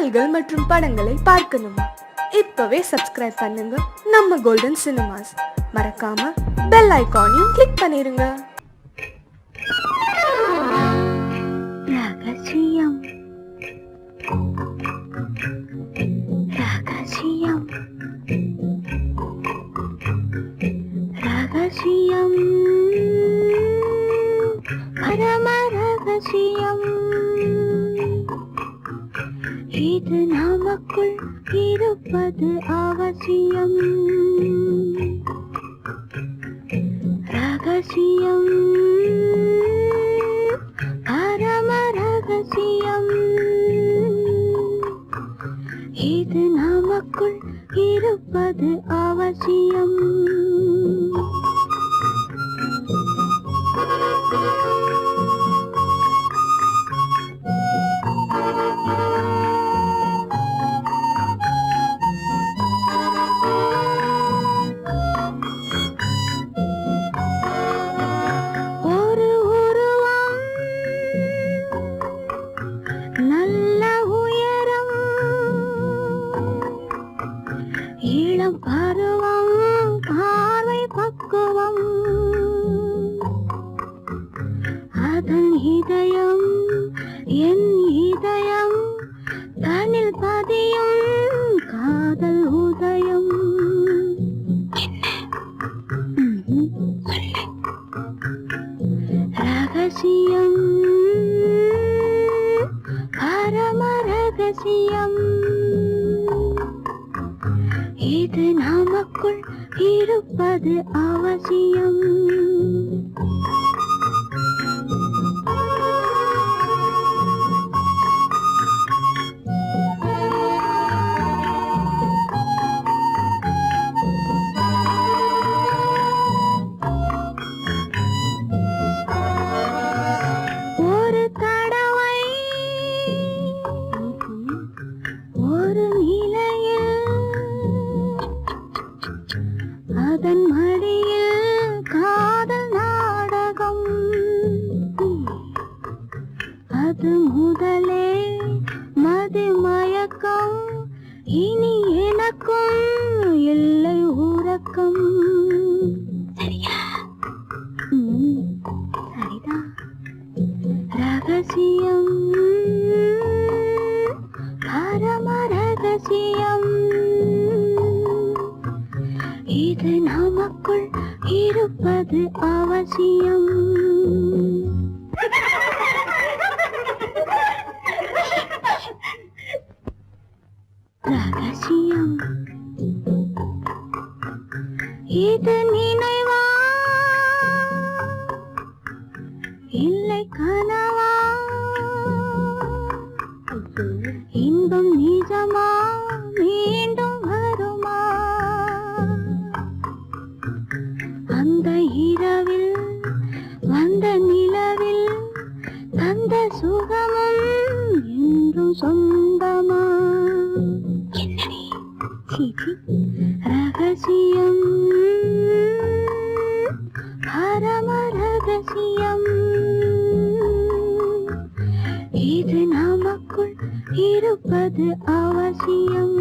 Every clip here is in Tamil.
பாடல்கள் மற்றும் படங்களை பார்க்கணுமா? இப்பவே சப்ஸ்கிரைப் பண்ணுங்க நம்ம கோல்டன் சினிமாஸ். மறக்காம பெல் ஐகானையும் கிளிக் பண்ணிருங்க. ரகசியம் ரகசியம் ரகசியம் பரம ரகசியம், இது நமக்குள் இருப்பது அவசியம். ரகசியம் பரம ரகசியம், இது நமக்குள் இருப்பது அவசியம். பருவம் பார்வை பக்குவம், அதன் இதயம் என் இதயம், தனில் பதியும் காதல் உதயம். ரகசியம் பரம ரகசியம், இது நமக்குள் இருப்பது அவசியம். ஒரு தடவை ஒரு நிலையில், அதன் மடியில் காதல் நாடகம், அது முதலே மது மயக்கம், இனி எனக்கும் இல்லை உறக்கம். சரியா? சரிதான். ரகசியம் பரம ரகசியம், இது நமக்குள் இருப்பது அவசியம். ரகசியம், இது நினைவா இல்லை கனவா, இன்பம் நிஜமா மீண்டும் வருமா, அந்த இரவில் வந்த நிலவில் தந்த சுகமும் என்றும் சொந்தமா. என்னடி ரகசியம் பரம ரகசியம், இது நமக்குள் இருப்பது அவசியம்.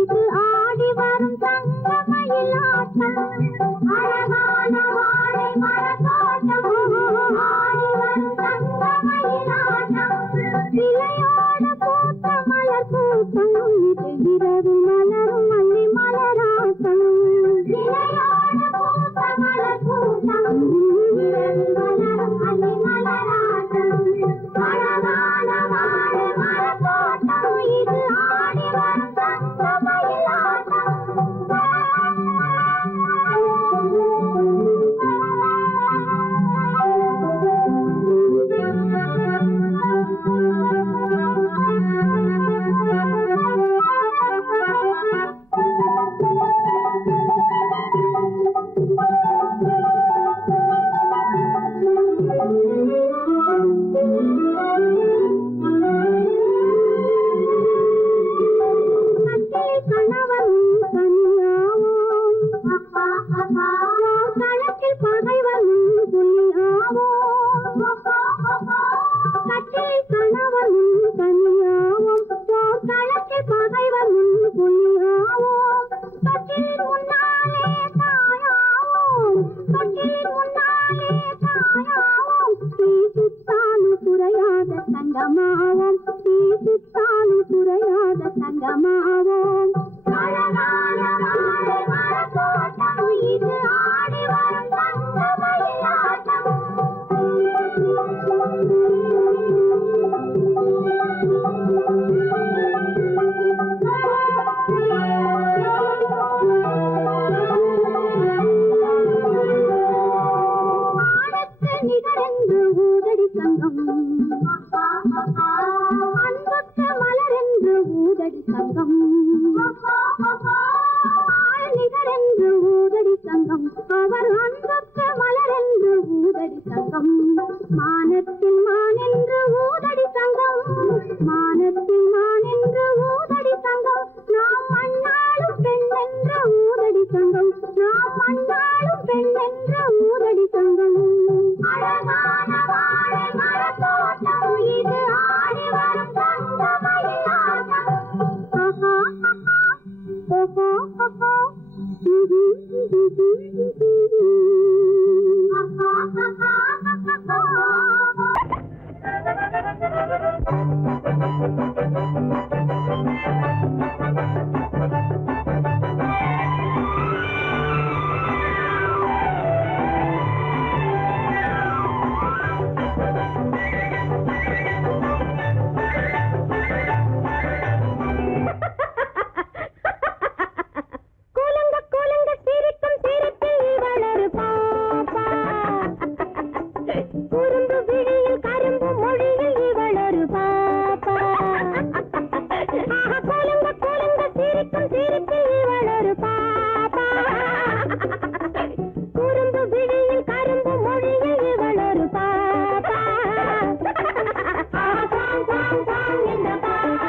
இது ஆடி வரும் தங்கமயிலாட்டம் அழகான வாழை மரத்தோட்டம் ஆடி வரும் தங்கமயிலாட்டம் இலையோட பூத்த மலர் கூட்டம் இது இரவு மலரும் மல்லி மலராட்டம் இலையோட பூத்த மலர் கூட்டம் இரவு மலரும் மல்லி மலராட்டம் அழகான வாழை மரத்தோட்டம் இது ஆடி வரும் களத்தில் பகைவன் புலியாவோ கட்டில் கணவன் தனியாவோம் களத்தில் பகைவன் புலியாவோ கட்டில் முன்னாலே தாயாவோம் கட்டில் முன்னாலே தாயாவோம் தீ சுத்தாலும் குறையாத தங்கமாவோம் தீ சுத்தாலும் குறையாத தங்கமாவோம் இது ஆடி வரும் தங்கமயிலாட்டம் ஆடத்து நிகரென்று ஊதடி சங்கம் அன்புக்கு மலரென்று ஊதடி சங்கம் நிகரென்று ஊதடி சங்கம் அவர் அன்புக்கு மலரென்று ஊதடி சங்கம் மானத்தில் மானென்று ஊதடி சங்கம் மானத்தில் மானென்று ஊதடி சங்கம் நாம் மண்ணாளும் பெண் என்ற ஊதடி சங்கம் நாம் மண்ணாளும் பெண் என்ற ஊதடி சங்கம் அழகான வாழை மரத்தோட்டம் இது ஆடி வரும் தங்கமயிலாட்டம் குறும்பு விழியில் கரும்பு மொழியில் இவளொரு பாப்பா கோலுங்க கோலுங்க சிரிக்கும் சிரிப்பில் இவளொரு பாப்பா குறும்பு விழியில் கரும்பு மொழியில் இவளொரு பாப்பா இந்த பாப்பா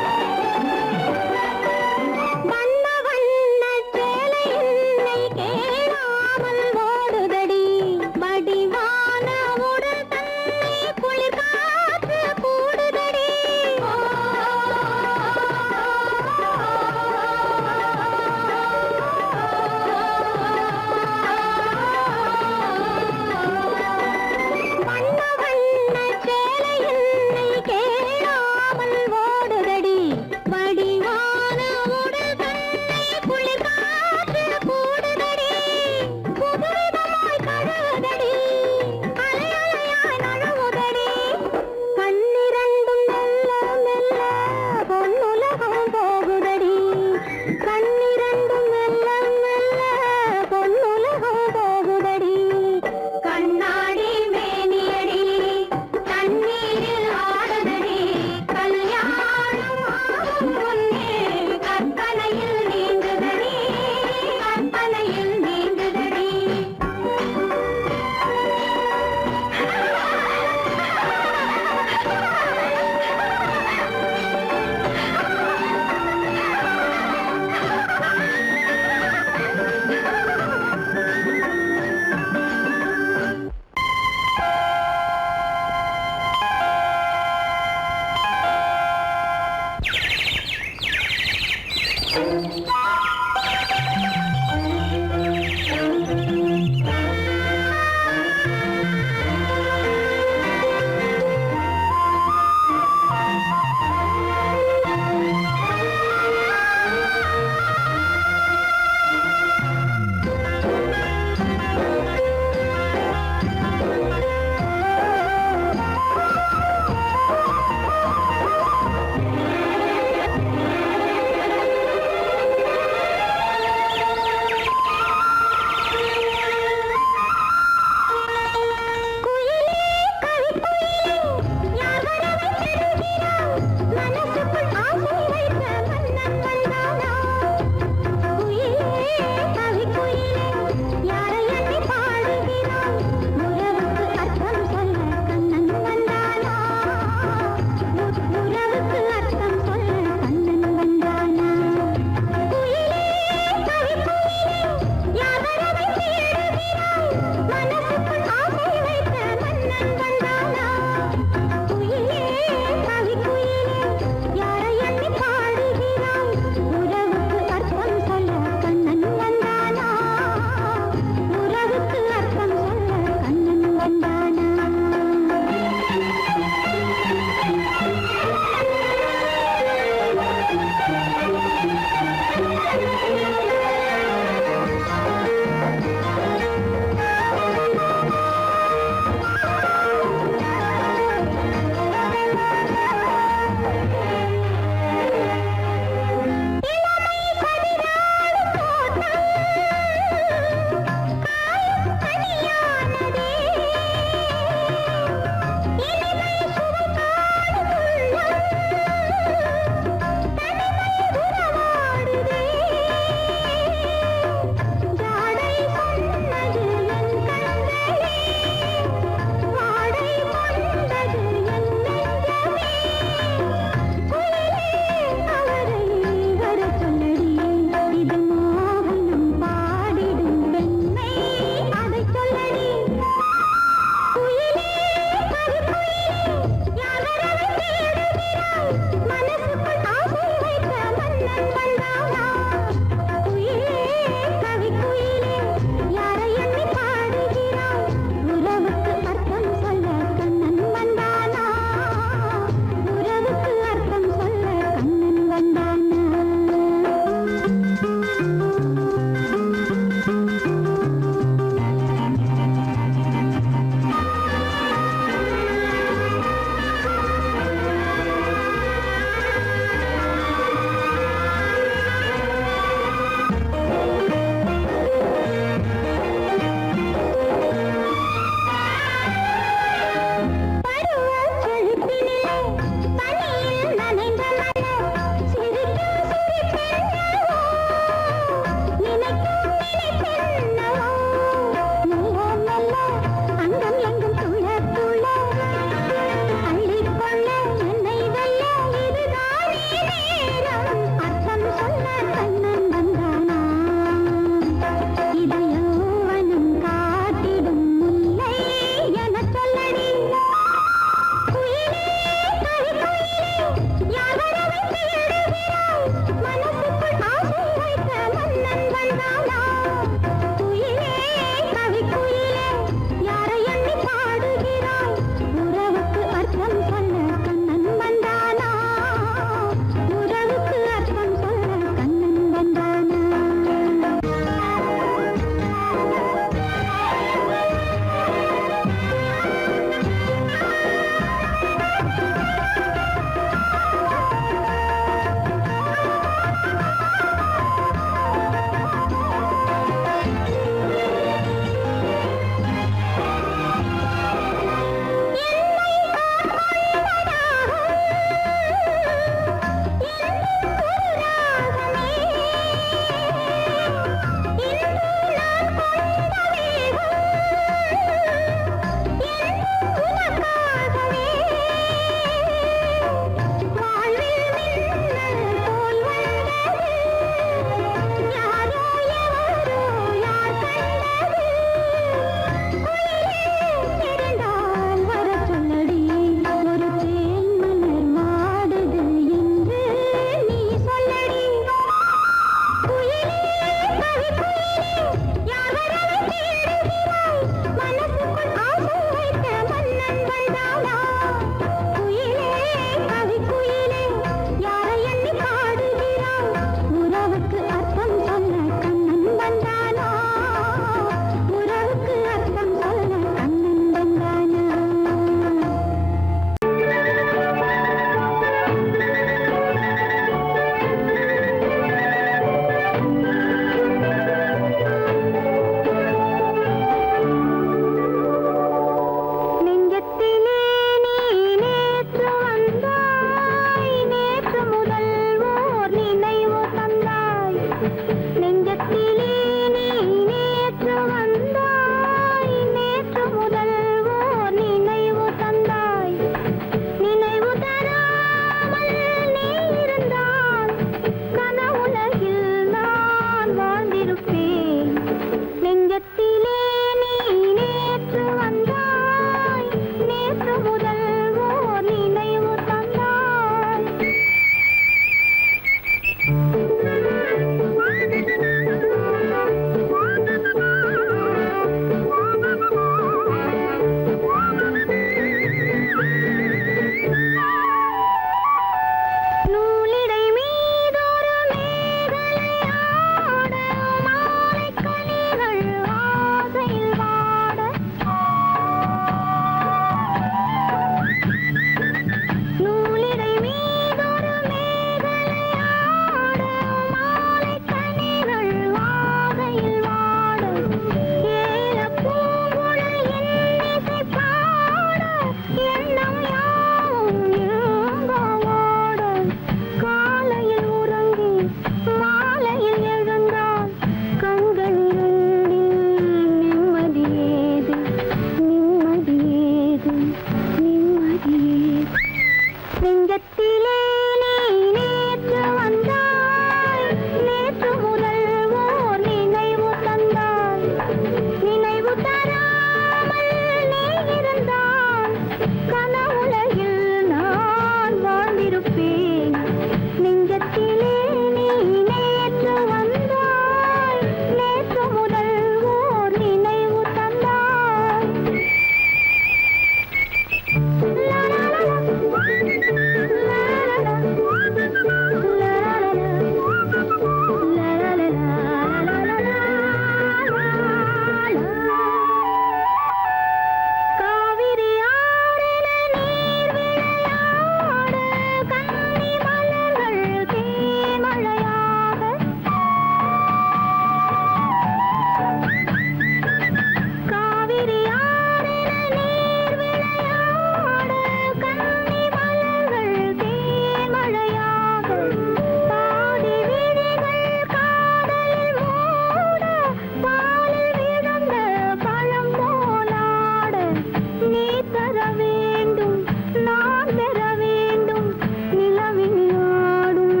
பெற வேண்டும் நான் பெற வேண்டும் நிலவில் ஆடும்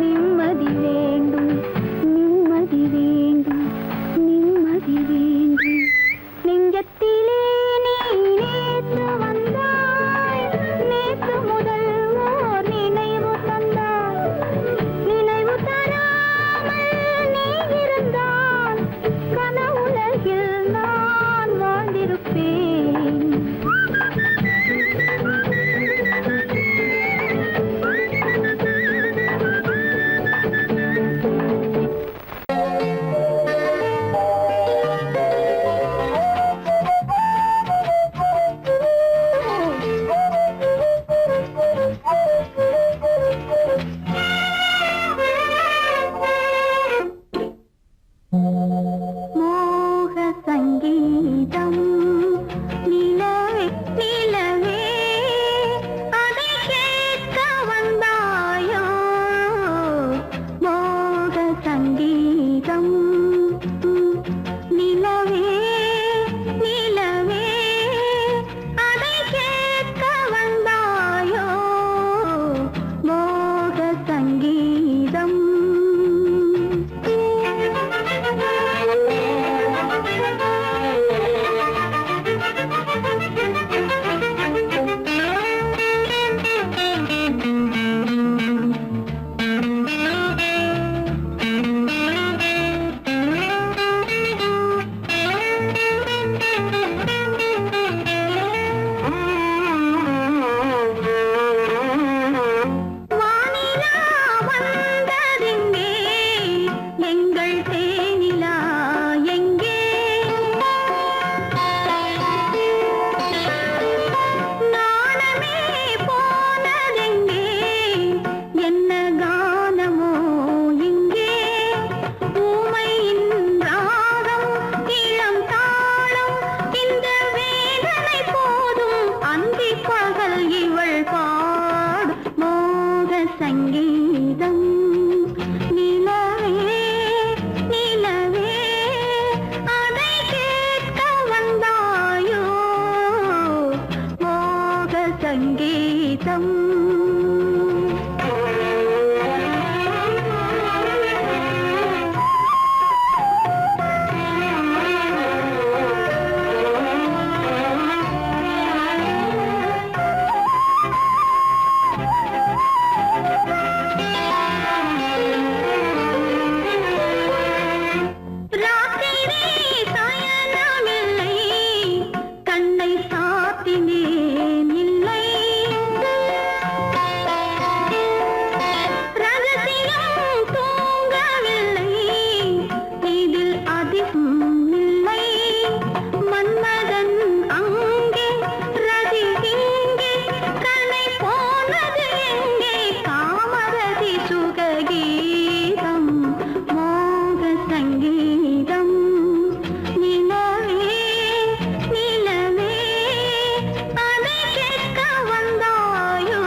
நிம்மதி வேண்டும் நிம்மதி வேண்டும் நிம்மதி வேண்டும் நெஞ்சத்திலே நீ நேற்று வந்தாய் நேற்று முதல் ஓர் நினைவு தந்தாய் நினைவு தராமல் நீ இருந்தால் கனவுலகில் நான் வாழ்ந்திருப்பேன் மோக சங்கீதம் நிலவே நிலவே அதை கேட்க வந்தாயோ மோக சங்கீதம் நிலவே நிலவே அதை கேட்க வந்தாயோ மோக சங்கீதம் வானிலா வந்ததெங்கே எங்கள் தேனிலா எங்கே நாணமே போனதெங்கே என்ன கானமோ இங்கே ஊமையின் ராகம் இளம் தாளம் இந்த வேதனை போதும் அந்தி பகல் இவள் பாடும் மோக சங்கீதம் நிலவே நிலவே அதை கேட்க வந்தாயோ மோக சங்கீதம் ராத்திரி சயனமில்லை கண்ணை சாத்தினேன் இல்லை ரகசியம் தூங்கவில்லை இதில் அதிகம் இல்லை மன்மதன் அங்கே ரதி இங்கே கண்ணை போனது எங்கே காமரதி சுககீதம் மோக சங்கீதம் நிலவே நிலவே அதை கேட்க வந்தாயோ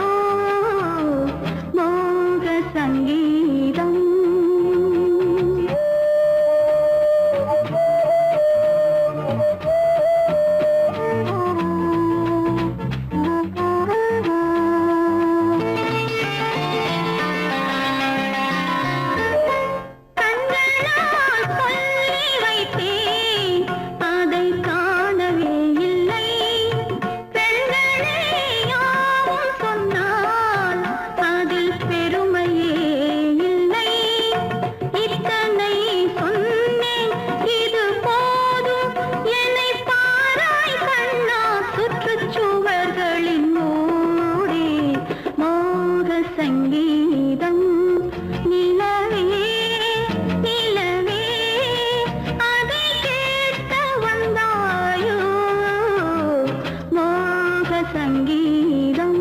மோக சங்கீதம் கண்களால் சொல்லி வைத்தேன் அதை காணவே இல்லை பெண்களே யாவும் சொன்னால் அதில் பெருமையே இல்லை இத்தனை சொன்னேன் இது போதும் என்னை பாராய் கண்ணா சுற்றுச்சுவர்களின் மூடி மோக சங்கீதம் நிலவே நிலவே அதை கேட்க வந்தாயோ மோக சங்கீதம்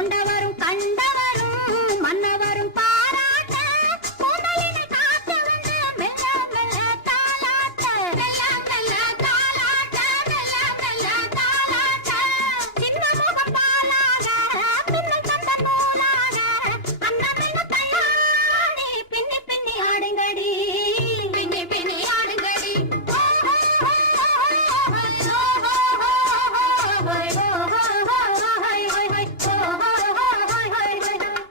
கொண்டவரும் கண்டவரும் மன்னவரும் பாராட்ட கூந்தலினை காத்து வந்து மெல்ல மெல்ல தாலாட்ட மெல்ல மெல்ல தாலாட்ட மெல்ல மெல்ல தாலாட்ட சின்ன முகம் பாலாக பின்னை தந்த போலாக அன்னமின்னு தள்ளாடி பின்னி பின்னி ஆடுங்கடி பின்னி பின்னி ஆடுங்கடி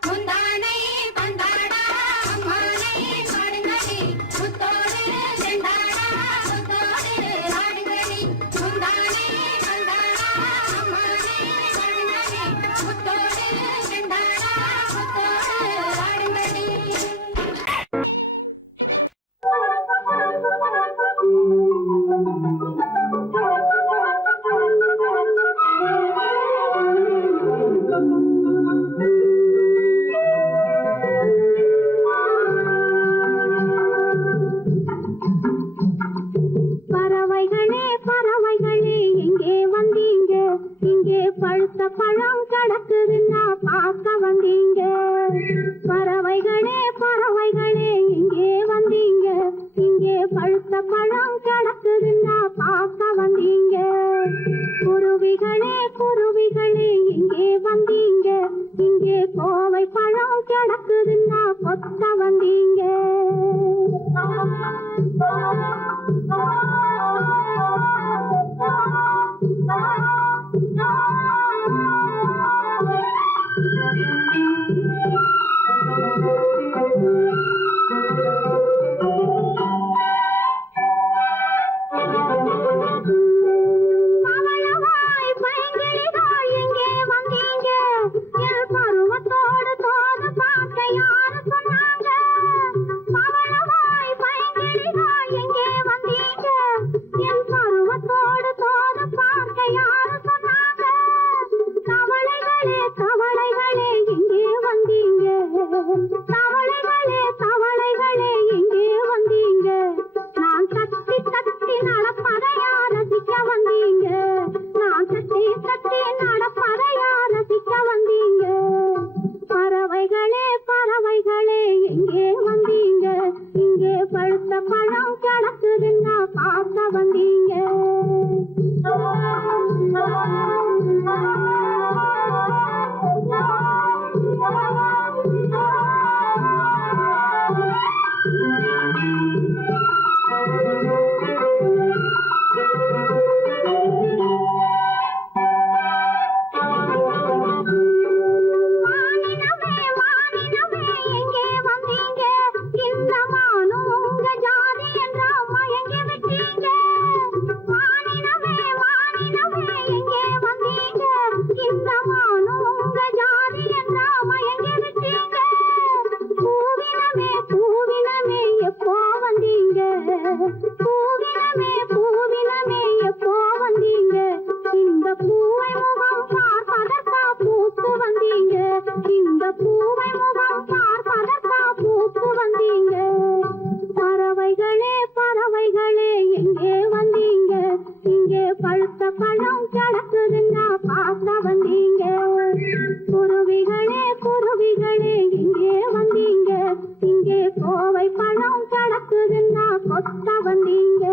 முந்தானை பந்தாடா அம்மானை பாடுங்கடி முத்தோடு செண்டாடா முத்தோடு ஆடுங்கடி முந்தானை பந்தாடா அம்மானை பாடுங்கடி முத்தோடு செண்டாடா முத்தோடு ஆடுங்கடி. பறவைகளே பறவைகளே எங்கே வந்தீங்க இங்கே பழுத்த பழம் கிடக்குதுன்னா பார்க்க வந்தீங்க பறவைகளே பறவைகளே எங்கே வந்தீங்க இங்கே பழுத்த பழம் கிடக்குதுன்னா பார்க்க வந்தீங்க குருவிகளே குருவிகளே எங்கே வந்தீங்க இங்கே கோவை பழம் கிடக்குதுன்னா கொத்த வந்தீங்க பவளவாய் பைங்கிளிகள் எங்கே வந்தீங்க என் பருவத்தோடு தோது பார்க்க யாரு சொன்னாங்க பவளவாய் பைங்கிளிகள் எங்கே வந்தீங்க என் பருவத்தோடு தோது பார்க்க யாரு சொன்னாங்க தவளைகளே தவளைகளே எங்கே வந்தீங்க தவளைகளே தவளைகளே எங்கே வந்தீங்க நான் தட்டி தட்டி நடப்பதையா ரசிக்க வந்தீங்க நான் தட்டி தட்டி நடப்பதையா ரசிக்க வந்தீங்க பறவைகளே பறவைகளே எங்கே வந்தீங்க இங்கே பழுத்த பழம் கிடக்குதுன்னா பார்க்க வந்தீங்க மானினமே மானினமே எங்கே வந்தீங்க இந்த மானும் உங்க ஜாதி என்றா மயங்கி விட்டீங்க மானினமே மானினமே எங்கே வந்தீங்க இந்த மானும் உங்க ஜாதி என்றா மயங்கி விட்டீங்க பூவினமே பூவினமே எப்போ வந்தீங்க பூவினமே பூவினமே எப்போ வந்தீங்க இந்த பூவை முகம் பார்ப்பதற்கா பூத்து வந்தீங்க இந்த பூவை முகம் பார்ப்பதற்கா பூத்து வந்தீங்க பறவைகளே பறவைகளே எங்கே வந்தீங்க இங்கே பழுத்த பழம் கிடக்குதுன்னா பார்க்க வந்தீங்க குருவிகளே குருவிகளே எங்கே வந்தீங்க இங்கே கோவை பழம் கிடக்குதுன்னா கொத்த வந்தீங்க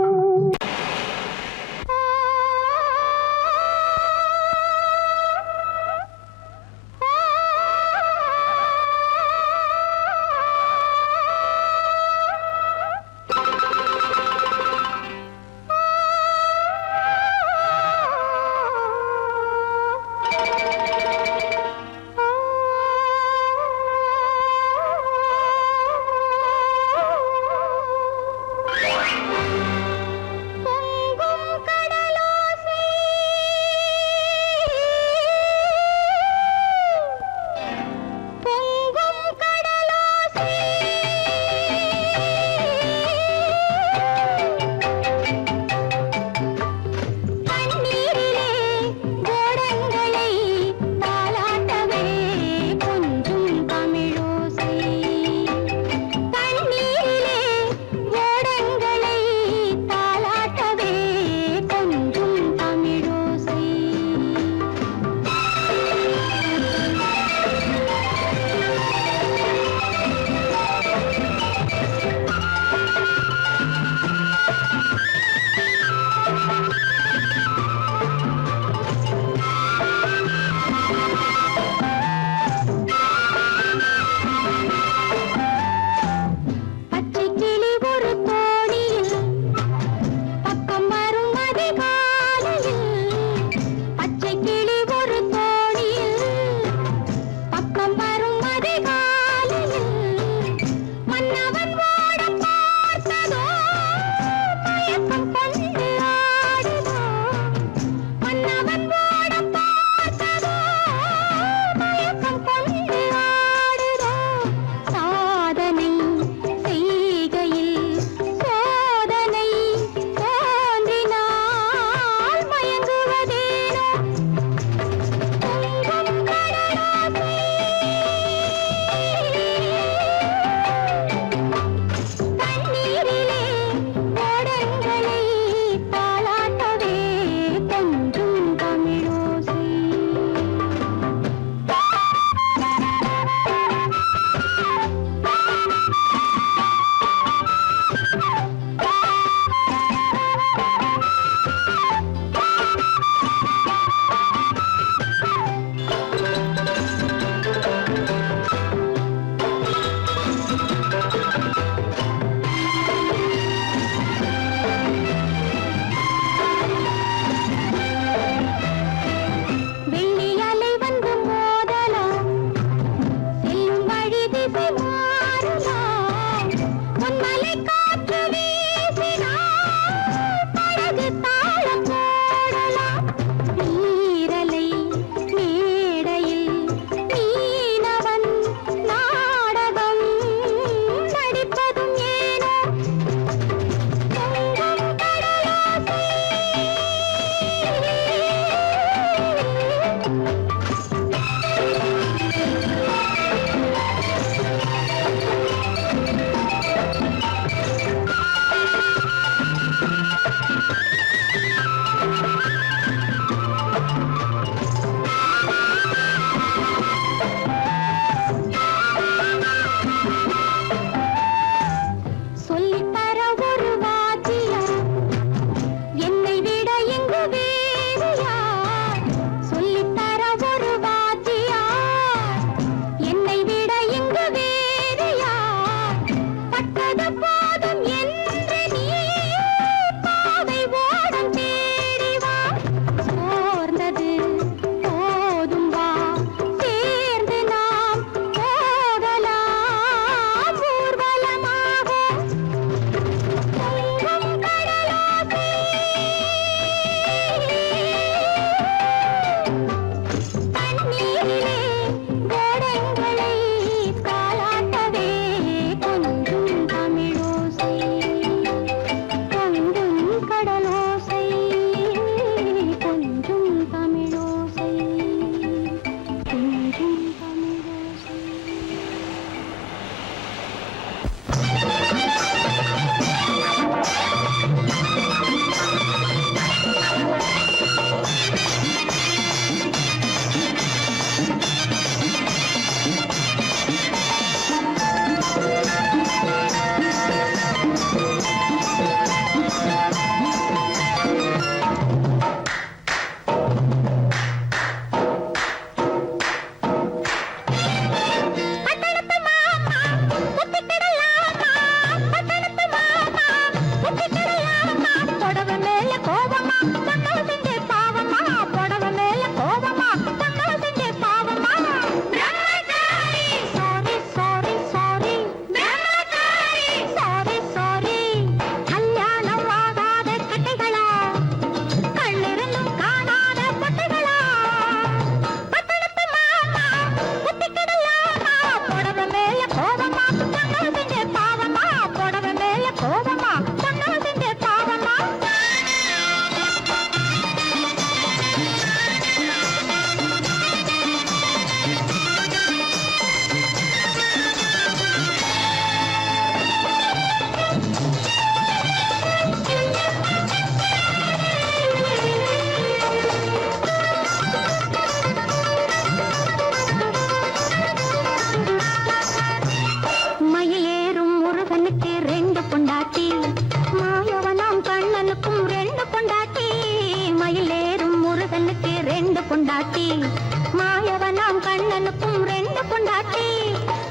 கண்ணனுக்கும் ரெண்டு பொண்டாட்டி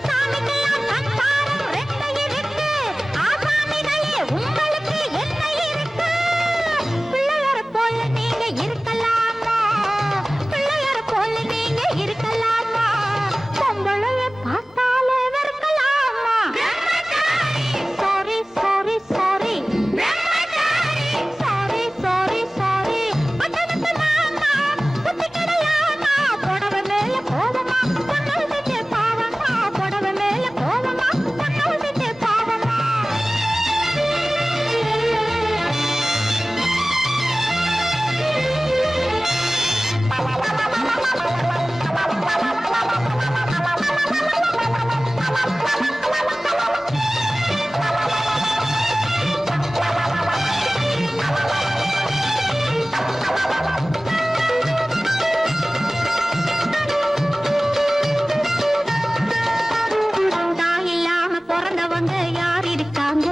சாமிக்கெல்லாம் சம்சாரம் ரெண்டு இருக்கு ஆசாமிகளே உங்களுக்கு என்ன இருக்கு பிள்ளையார போல நீங்க இருக்கலாமா பிள்ளையார போல நீங்க இருக்கலாமா பொம்பளைய பார்த்தாலே வெறுக்கலாமா sorry sorry sorry sorry sorry sorry பட்டணத்து மாமா புத்தி கிடையாமா புடவை மேல கோவமா பொண்ணு செஞ்ச பாவமா புடவை மேல கோவமா பொண்ணு செஞ்ச பாவமா தாய் இல்லாம பிறந்தவங்க யார் இருக்காங்க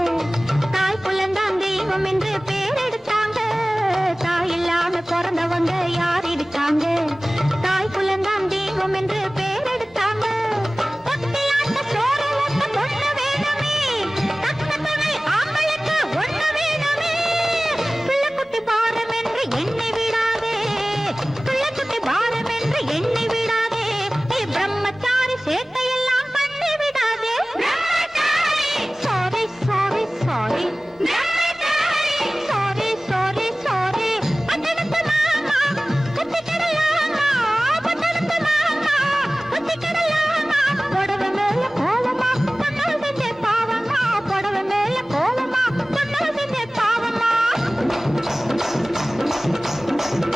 தாய் புள்ளந்தான் தெய்வம் என்று பேர் எடுத்தாங்க தாய் இல்லாம பிறந்தவங்க யார் இருக்காங்க தாய் புள்ளந்தான் தெய்வம் என்று பேர் எடுத்தாங்க ஒத்தையாட்ட சோறு ஊட்ட பொண்ணு வேணுமே தக்க துணை ஆம்பளுக்கு ஒண்ணு வேணுமே பிள்ளைக்குட்டி பாரம் என்று எண்ணி விடாதே பிள்ளைக்குட்டி பாரம் என்று எண்ணி விடாதே பிரம்மச்சாரி சேட்டையெல்லாம் பண்ணி விடாதே sorry sorry sorry sorry sorry sorry பட்டணத்து மாமா புத்தி கிடையாமா பட்டணத்து மாமா புத்தி கிடையாமா புடவை மேல கோலமா பொண்ணு செஞ்ச பாவமா புடவை மேல கோலமா பொண்ணு செஞ்ச பாவமா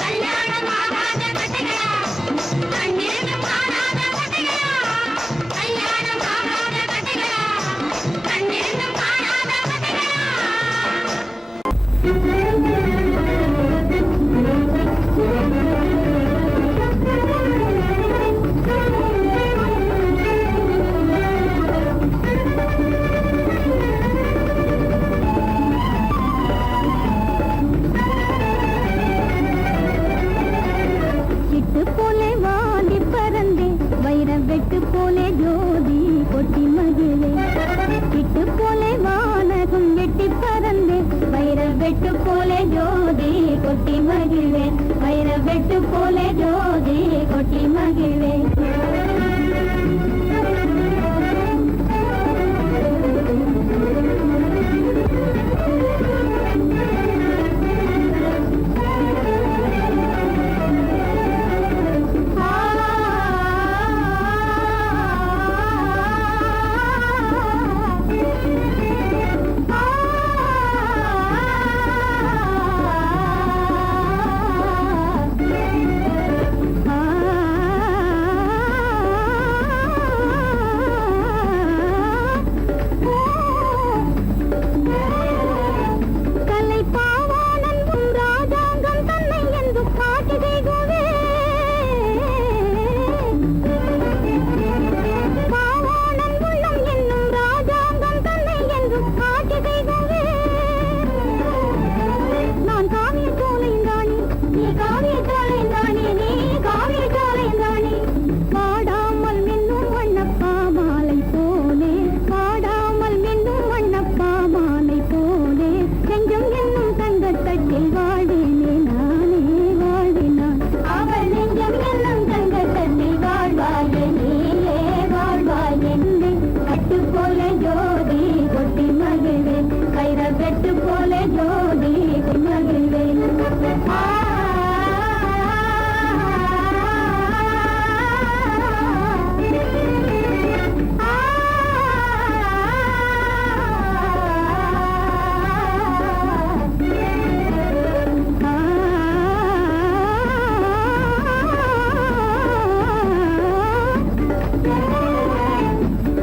கல்யாணம் ஆகாத கட்டைகளா கண்ணீரும் காணாத கட்டைகளா கல்யாணம் ஆகாத கட்டைகளா கண்ணீரும் காணாத கட்டைகளா சிட்டு போலே வாடி பறந்தே வைர வெட்டு போலே ஜோதி கொட்டி மகிழே சிட்டு போலே வானகம் வெட்டி பறந்தே வைர வெட்டு போலே ஜோதி கொட்டி மகிழே வைர வெட்டு போலே ஜோதி கொட்டி மகிழே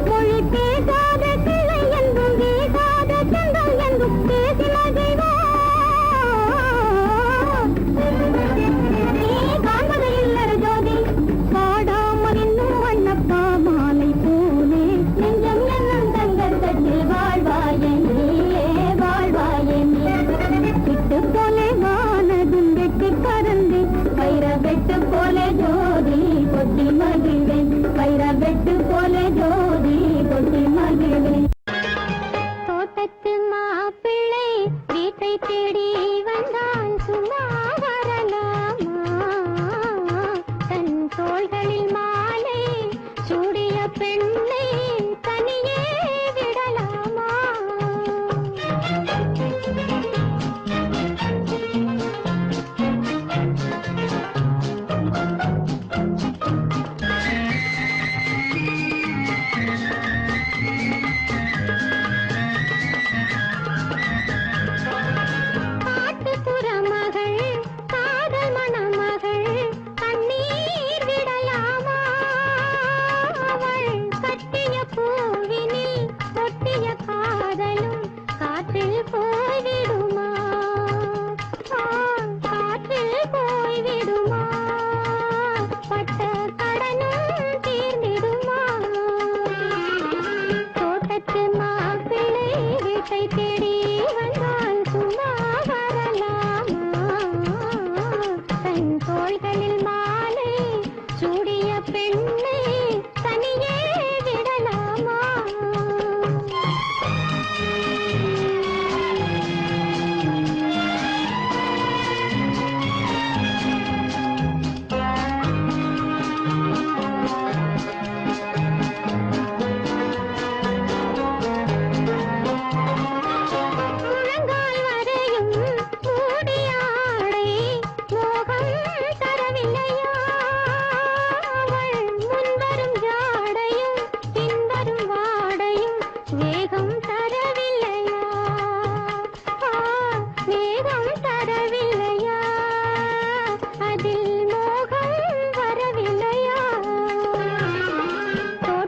மொழி பேசாத கிளை என்றும் பேசாத செங்கல் என்றும் பேசின தெய்வம்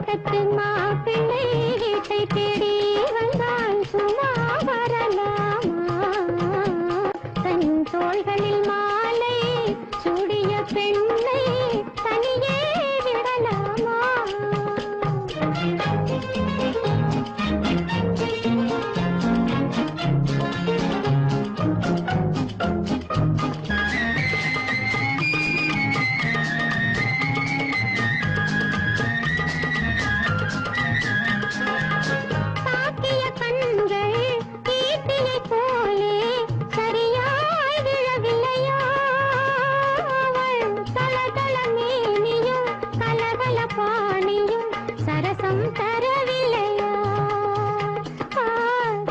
தோட்டத்து மாப்பிள்ளை வீட்டை தேடி வந்தால் சும்மா வரலாமா? தன் தோள்களில் மாலை சூடிய பெண்ணை தனியே விடலாமா? தாக்கிய கண்கள் ஈட்டியைப் போலே சரியாய் விழவில்லையா? அவள் தளதள மேனியும் கலகல பாணியும் சரசம் தரவில்லையா?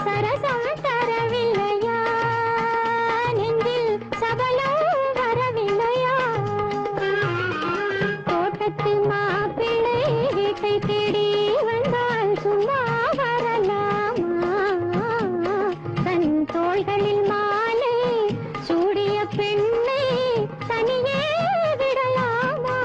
சரசம் தரவில்லையா? நெஞ்சில் சபலம் வரவில்லையா? தோட்டத்து மாப்பிள்ளை வீட்டை தேடி வந்தால் சும்மா வரலாமா? தன் தோள்களில் மாலை சூடிய பெண்ணை தனியே விடலாமா?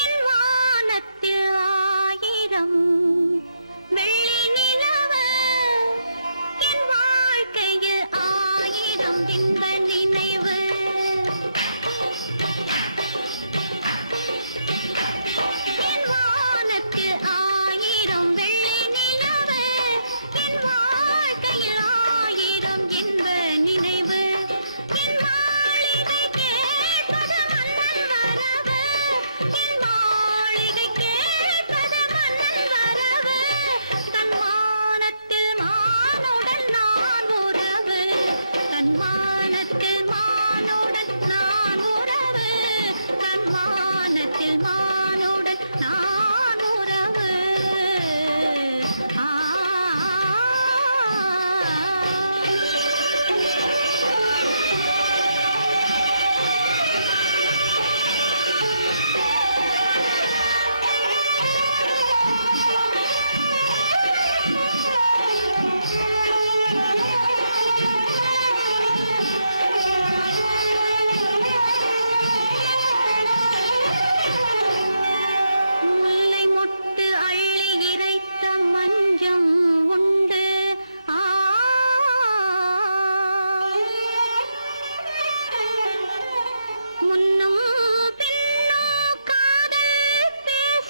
என் வானத்தில் ஆயிரம் வெள்ளி நிலவு, என் வாழ்க்கையில் ஆயிரம் இன்ப நினைவு. என் வானத்தில் ஆயிரம் வெள்ளி நிலவு, என் வாழ்க்கையில் ஆயிரம் இன்ப நினைவு. என் மாளிகை கேட்பது மன்னன் வரவு, என் மாளிகை கேட்பது மன்னன் வரவு. தன் வானத்தில் மானுடன் நான் உறவு, தன் வானத்தில் மானுடன் நான் உறவு, தன் வானத்தில் மானுடன் நான் உறவு. முல்லை மொட்டு அள்ளி இறைத்த மஞ்சம் உண்டு. முன்னும் பின்னும் காதல் பேச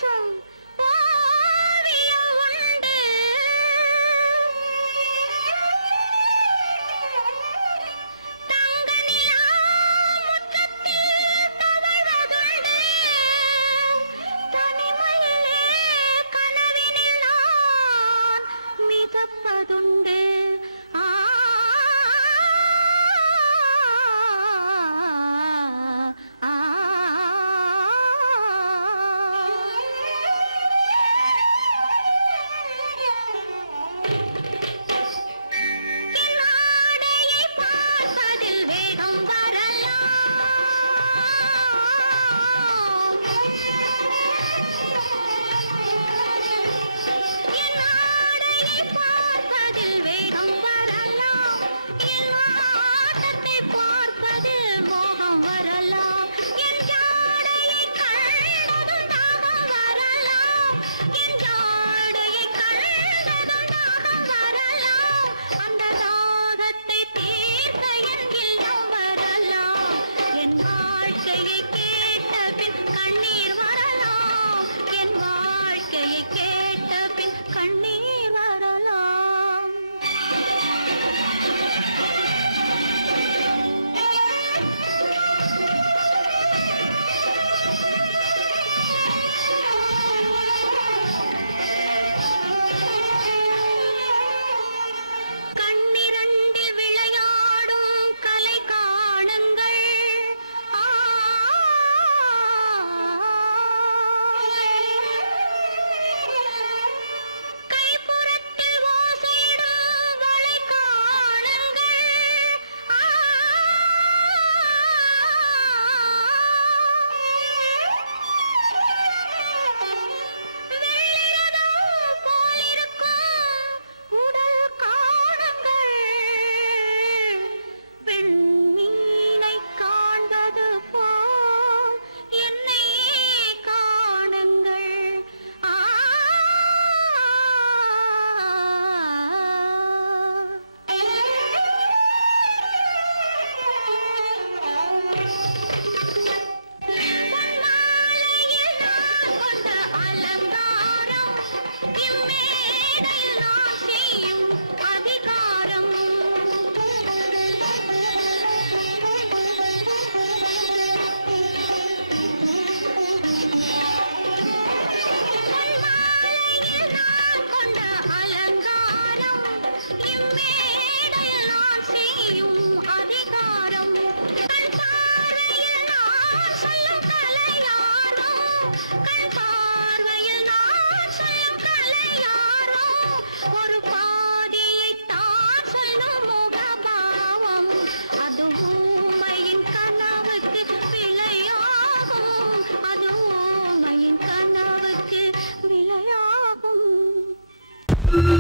ஆ